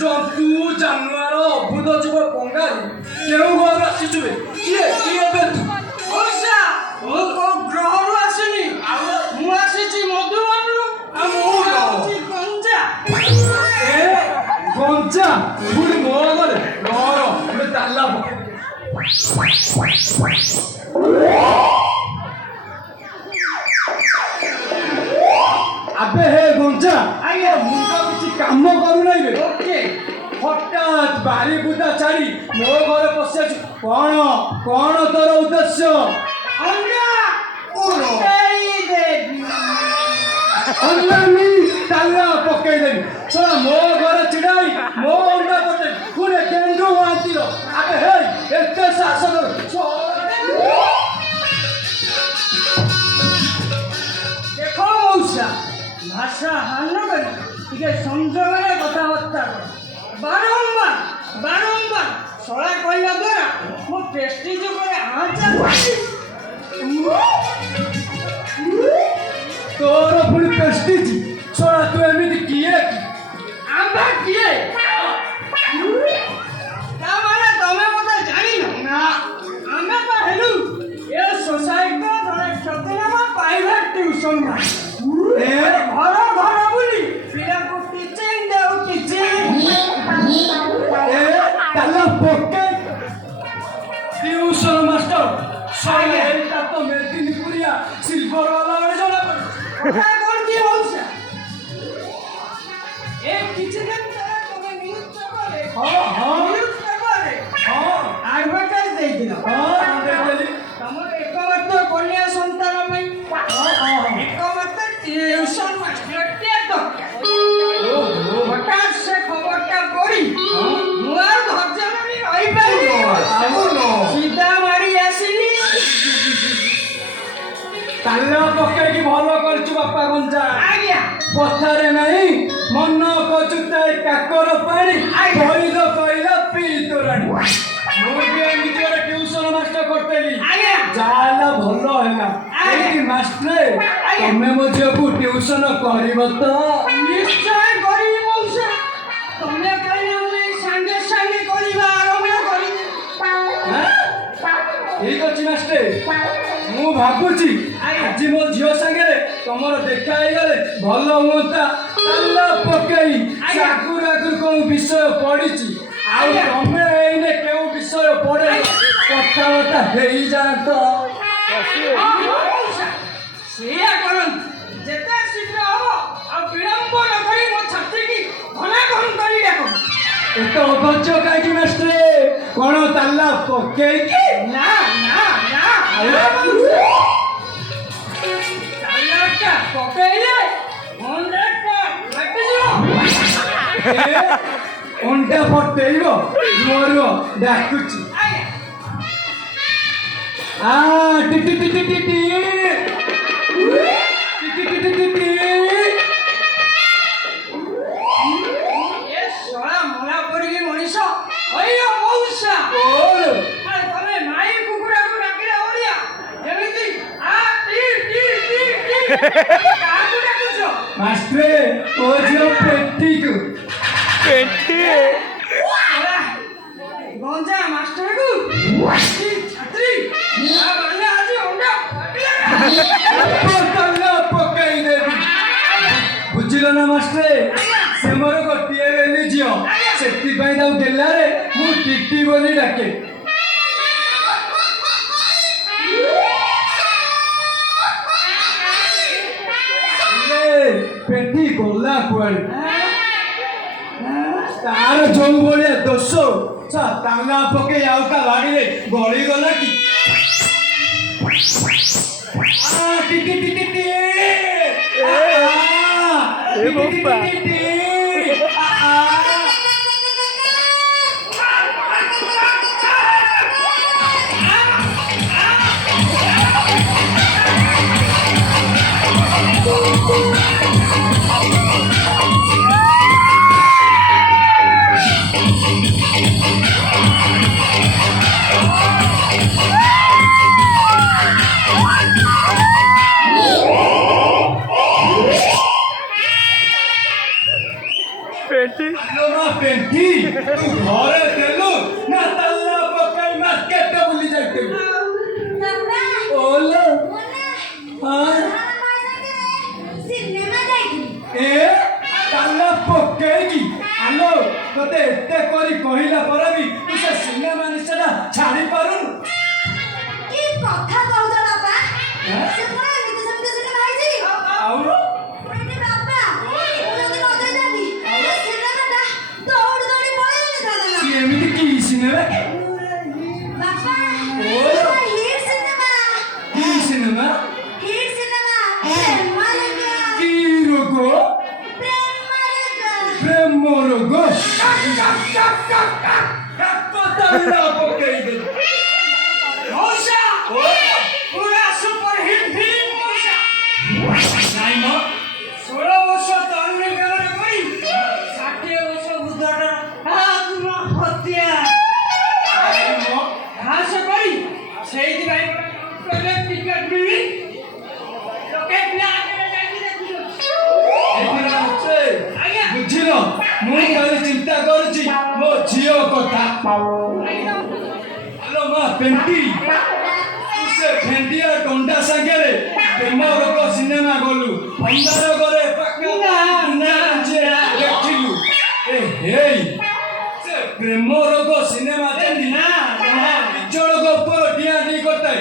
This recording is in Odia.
ଜନ୍ତୁ ଜାନୁଆର ଅଭୁତ ଯୁବ ପଙ୍ଗାରୁ କେଉଁ ଘରୁ ଆସିଛୁ ବେ? କିଏ କିଏ ବେ ତୁ? ମଉସା ମୁଁ କୋଉ ଗ୍ରହରୁ ଆସିନି, ମୁଁ ଆସିଛି ମଧୁବନରୁ। ଆଉ ମୁଁ ହେଉଛି ଗଞ୍ଜା। ଏ ଗଞ୍ଜା ପୁଣି ମୋ ଘରେ ରହ ଗୋଟେ ତାଲା ପକେଇ। ଆବେ ହେ ଗଞ୍ଜା, ଆଜ୍ଞା ମୁଁ ତ କିଛି କାମ କରୁନାହିଁ ବେ। ଓକେ ହଠାତ୍ ବାରି ବୁଦା ଛାଡ଼ି ମୋ ଘରେ ପଶି ଆଛୁ। କଣ କଣ ତୋର ଉଦ୍ଦେଶ୍ୟ? ଅଣ୍ଡା ଫୁଟେଇ ଦେବି। ଅଣ୍ଡାନି ତାଲା ପକେଇଦେବି। ଶୁଣ ମୋ ଘରେ ଛିଡ଼ାଇ ମୋ ଅଣ୍ଡା ପକେଇ ପୁଣି କେନ୍ଦୁ ମହାନ୍ତିର ଆବେ ହେଇ ଏତେ ସାହସ ଦେଖ ମଉସା, ଭାଷା ହାନ କରି ଟିକେ ସଂଯମରେ କଥାବାର୍ତ୍ତା କର। ବାରମ୍ବାର ବାରମ୍ବାର ଶଳା କହିବା ଦ୍ୱାରା ମୋ ପ୍ରେଷ୍ଟିଜ୍ ଉପରେ ଆଞ୍ଚ ପଡୁଛି। ତୋର ପୁଣି ପ୍ରେଷ୍ଟିଜ୍? ଶୁଣ ତୁ ଏମିତି କିଏ କି? ଆମେ କିଏ? ତାମାନେ ତମେ ମୋତେ ଜାଣିନ? ନା ଆମେ ବା ହେଲୁ ଏ ସୋସାଇଟିର ଜଣେ ଖ୍ୟାତନାମା ପ୍ରାଇଭେଟ୍ ଟ୍ୟୁସନ୍ ମାଷ୍ଟର। ଏ ଘର ଘର ବୁଲି ପିଲାଙ୍କୁ ଟିଚିଂ ଦେଉ ଟିଚିଂ। ଏ ତାଲା ପକେଇ ଟ୍ୟୁସନ୍ ମାଷ୍ଟର। ଶୁଣ ଏଇଟା ତ ମେଦିନୀପୁରିଆ ସିଲଭର ବାଲା ଭଳି ଜଣା ପଡୁଛି। କଥା କ'ଣ କି ମଉସା? ଏ କିଛି ଦିନ ତଳେ ତମେ ନ୍ୟୁଜ୍ ପେପରରେ ଆଡଭର୍ଟାଇଜ ଦେଇଥିଲ। ତମର ଏକମାତ୍ର କନ୍ୟା ସନ୍ତାନ ପାଇଁ ଏକମାତ୍ର ଟ୍ୟୁସନ୍ ମାଷ୍ଟରଟିଏ ଦରକାର। ହଠାତ୍ ସେ ଖବରଟା ପଢ଼ି ମୁଁ ଆଉ ଧୈର୍ଯ୍ୟ ଧରି ରହିପାରିନି, ସିଧା ମାଡ଼ି ଆସିଲି। ତାଲା ପକେଇକି ଭଲ କରିଛୁ ବାପା ଗଞ୍ଜା। ଆଜ୍ଞା କଥାରେ ନାହିଁ ମନ କଚୁତାଏ କାକର ପାଣି ବଳିଦ କହିଲା ପିଇ ତୋରାଣି। ମୁଁ ବି ଏମିତି ଗୋଟେ ଟ୍ୟୁସନ ମାଷ୍ଟର କରିଥିଲି। ଆଜ୍ଞା ଯାହା ହେଲା ଭଲ ହେଲା। ଏଇଠି ମାଷ୍ଟରେ ତମେ ମୋ ଝିଅକୁ ଟ୍ୟୁସନ କରିବ ତ? ନିଶ୍ଚୟ କରିବି ମଉସା। ତମେ କହିଲେ ମୁଁ ଏଇ ସାଙ୍ଗେ ସାଙ୍ଗେ କରିବା ଆରମ୍ଭ କରିବି। ଠିକ ଅଛି ମାଷ୍ଟରେ, ମୁଁ ଭାବୁଛି ଆଜି ମୋ ଝିଅ ସାଙ୍ଗରେ ତମର ଦେଖା ହେଇଗଲେ ଭଲ ହୁଅନ୍ତା। ତାଲା ପକେଇ ଆଗରୁ ଆଗରୁ କୋଉ ବିଷୟ ପଢିଛି ଆଉ ତମେ ଏଇନେ କେଉଁ ବିଷୟ ପଢେ କଥାବାର୍ତ୍ତା ହେଇଯାଆନ୍ତ। ସେଇଆ କରନ୍ତୁ, ଯେତେ ଶୀଘ୍ର ହବ ଆଉ ବିଳମ୍ବ ନ କରି ମୋ ଛାତ୍ରୀକି ଘନାଘନ କରି ଡାକନ୍ତୁ। ଏତେ ଅଧୈର୍ଯ୍ୟ କାହିଁକି ମାଷ୍ଟରେ? କଣ ତାଲା ପକେଇକି? ନା ନା ନା ତାଲାଟା ପକେଇଲେ ଅଣ୍ଡାଟା ଫାଟିଯିବ। ଅଣ୍ଡା ଫଟେଇବ? ମୋର ଡାକୁଛି। ଟି ଟି ଟି ଟି ଟି ଟି ଟି ଟି ଟି ଟି। ଏ ଶଳା ମଲା ପଡ଼ିକି ମଣିଷ ଅಯ್ୟ ମଉସା। ତମେ ମାଇ କୁକୁଡ଼ାକୁ ଡାକିଲା ଭଳିଆ ଯେମିତି ଆ ଟି ଟି ଟି ଟି କାହାକୁ ଡାକୁଛ? ମାଷ୍ଟରେ ଓ ଝିଅ ପେଟିକୁ। ଗଞ୍ଜା ମାଷ୍ଟରକୁ ଛାତ୍ରୀ ଆଜି ଅଣ୍ଡା ତାଲା ପକେଇଦେବି। ବୁଝିଲ ନା ମାଷ୍ଟରେ, ସେ ମୋର ଗୋଟିଏ ବେଲି ଝିଅ, ସେଥିପାଇଁ ତାକୁ ଗେଲାରେ ମୁଁ ଟିଟି ବୋଲି ଡାକେ। ପେଟି ଗଲା କୁଆଡେ? ତାର ଯୋଉ ଭଳିଆ ଦୋଷ ତାଲା ପକେଇ ଆଉ ତା ବାଡିରେ ଗଳିଗଲା କି? ଟିଟି ଟିଟି ଟି পেন্টি তু ঘরে দেলু না তাল্লা পকাই মার্কেটে বুলি যাইতেলু ବାପା ওলো ମୋନା হ্যাঁ ସିନେମା ଯାଇଥିଲି ଏ ତାଲା ପକେଇକି ଆଲୋ ତତେ ଏତେ କରି କହିଲା ପରେ ବି ତୁ ସେ ସିନେମା ନିଶାଟା ଛାଡ଼ି ପାରୁନୁ କି କଥା କହୁଛ ବାପା ଆଁ? ସେ ପୁରା ଏମିତି ସେମିତି ସିନେମା ହେଇଛି ଆଉ ପୁଣି ବାପା ମୁଁ ଯଦି ନ ଯାଇଥାନ୍ତି ଏ ସିନେମାଟା ଦୌଡ଼ି ଦୌଡ଼ି ପଳେଇଲାନି ଦାଦା ସିଏ ଏମିତି କି ସିନେମା ବାପା ଓ। ହିଟ୍ ସିନେମା କି ସିନେମା ହିଟ୍ ସିନେମା ପ୍ରେମାଲେଖା କି ରୋଗ ପ୍ରେମାଲେଖା ପ୍ରେମ ରୋଗ ତାଲା ପକେଇଦେ ମଉସା ପୁରା ସୁପର ହିଟ୍ ଫିଲ୍ମ ମଉସା ନାଇଁ ମ 16 ବର୍ଷ ତରୁଣୀ କାମରେ କରି 60 ବର୍ଷ ବୃଦ୍ଧର ଆତ୍ମହତ୍ୟା ଘାସ କରି ସେଇଥିପାଇଁ କହିଲେ ଟିକେଟ ମିଳି ଲୋକେ ବ୍ଲାକରେ ଯାଇକି ଦେଖୁଛନ୍ତି ଆଜ୍ଞା ବୁଝିଲ ମୁଁ ଖାଲି ଚିନ୍ତା କରୁଛି ମୋ ଝିଅ କଥା ଆଲୋ ମା ପେଣ୍ଟି ତୁ ସେ ଭେଣ୍ଡିଆ ଡଣ୍ଡା ସାଙ୍ଗରେ ପ୍ରେମ ରୋଗ ସିନେମା ଗଲୁ ଅନ୍ଧାର ଘରେ ଦେଖିଲୁ ଏ ହେଇ ସେ ପ୍ରେମ ରୋଗ ସିନେମା ଦେଖି ନା ଜଣକ ଉପର ଡିଆଁ ଦେଇ କରିଥାଏ